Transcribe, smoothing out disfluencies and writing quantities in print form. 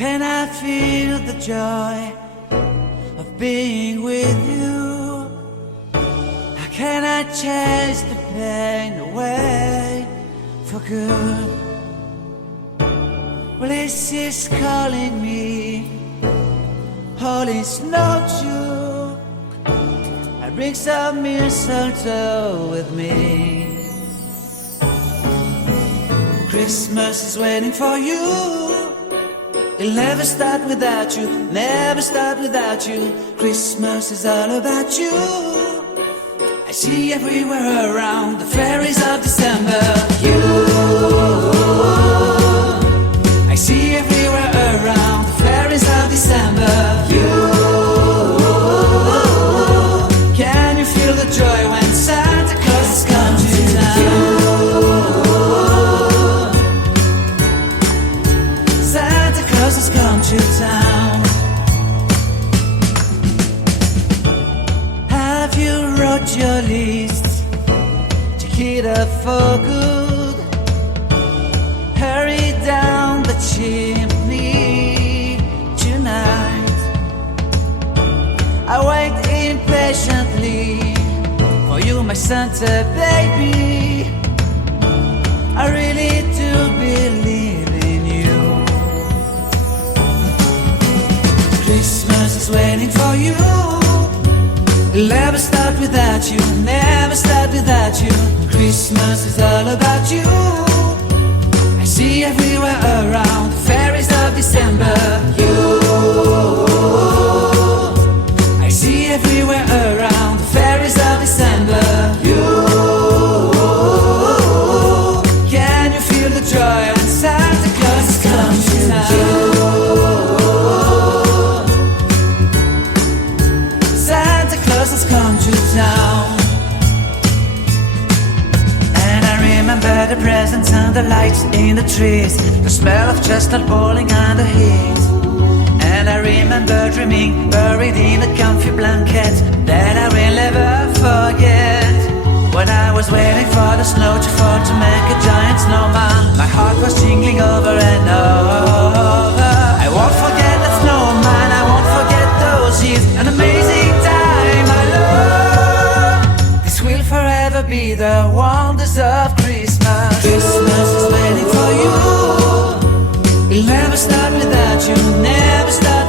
can I feel the joy of being with you? How can I chase the pain away for good? Well, this is calling me, all is no joke. I bring some mistletoe with me. Christmas is waiting for you. It'll never start without you, never start without you. Christmas is all about you. I see everywhere around the fairies of December. You, I see everywhere around the fairies of December. You, can you feel the joy when Santa Claus has come to town? Santa Claus has come to town. Have you wrote your list? Check it up for good. Hurry down the chimney tonight. I wait impatiently for you, my Santa baby. I really do believe in you. Christmas is waiting for you. It'll never start without you, never start without you. Christmas is all about you. I see everywhere around the fairies of December. You, I see everywhere around the fairies of December. You, can you feel the joy when Santa Claus has come to town? Santa Claus has come to town. And I remember the presents and the lights in the trees, the smell of chestnut boiling under heat. And I remember dreaming, buried in a comfy blanket that I will never forget. When I was waiting for the snow to fall to make a giant snowman, my heart was jingling over and over. I won't forget that snowman, I won't forget those years, an amazing time I love. This will forever be the wonders of Christmas. Christmas is waiting for you. It'll never start without you, never start